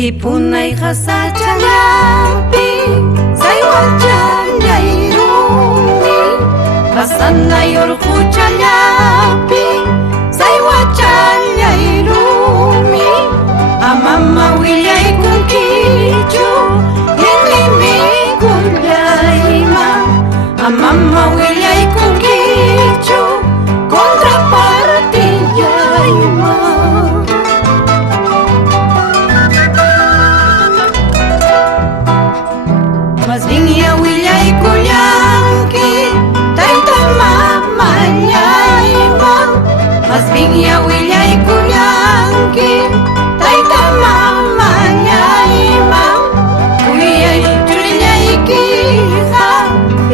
Lipunay kasachalapi saywachalyayrumi Basanay urquchalapi saywachalyayrumi Amama willaykunkichu hinimi kullayma Amama willaykunkichu contrapartillayma Mas bien ya willaykullanki tayta mamallayma Mas bien ya willaykullanki tayta mamallayma Kuyay churiyaykiqa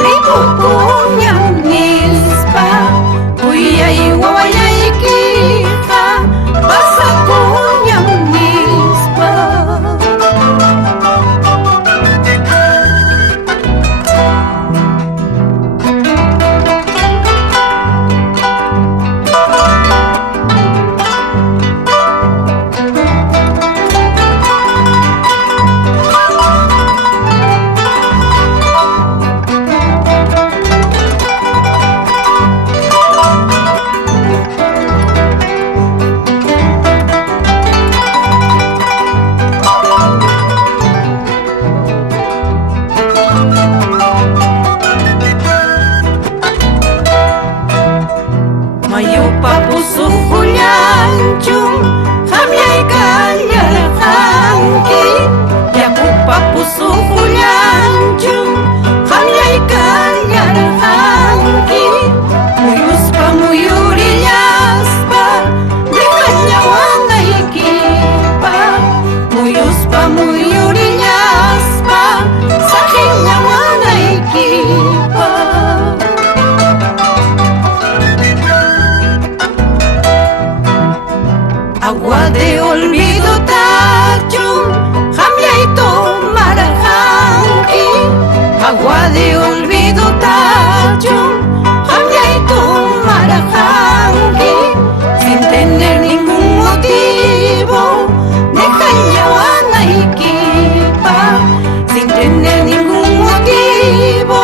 ripukuñam nispa Kuyay wawallaykiqa pasakuñam nispa Mayupa pusukullanchum hamyay kallarqanki Yakupa pusukullanchum hamyay kallarqanki Muyuspa muyurillaspa dejallawanaykipa Muyuspa muyurillaspa saqillawanaykipa Agua de olvido tachum hamyay tomarqanki Agua de olvido tachum hamyay tomarqanki Sin tener ningún motivo dejallawanaykipa Sin tener ningún motivo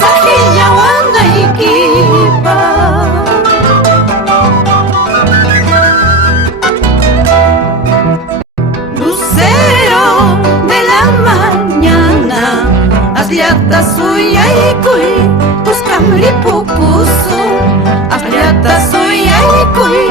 saqillawanaykipa Asllata suyaykuy pusqam ripukusun Asllata suyaykuy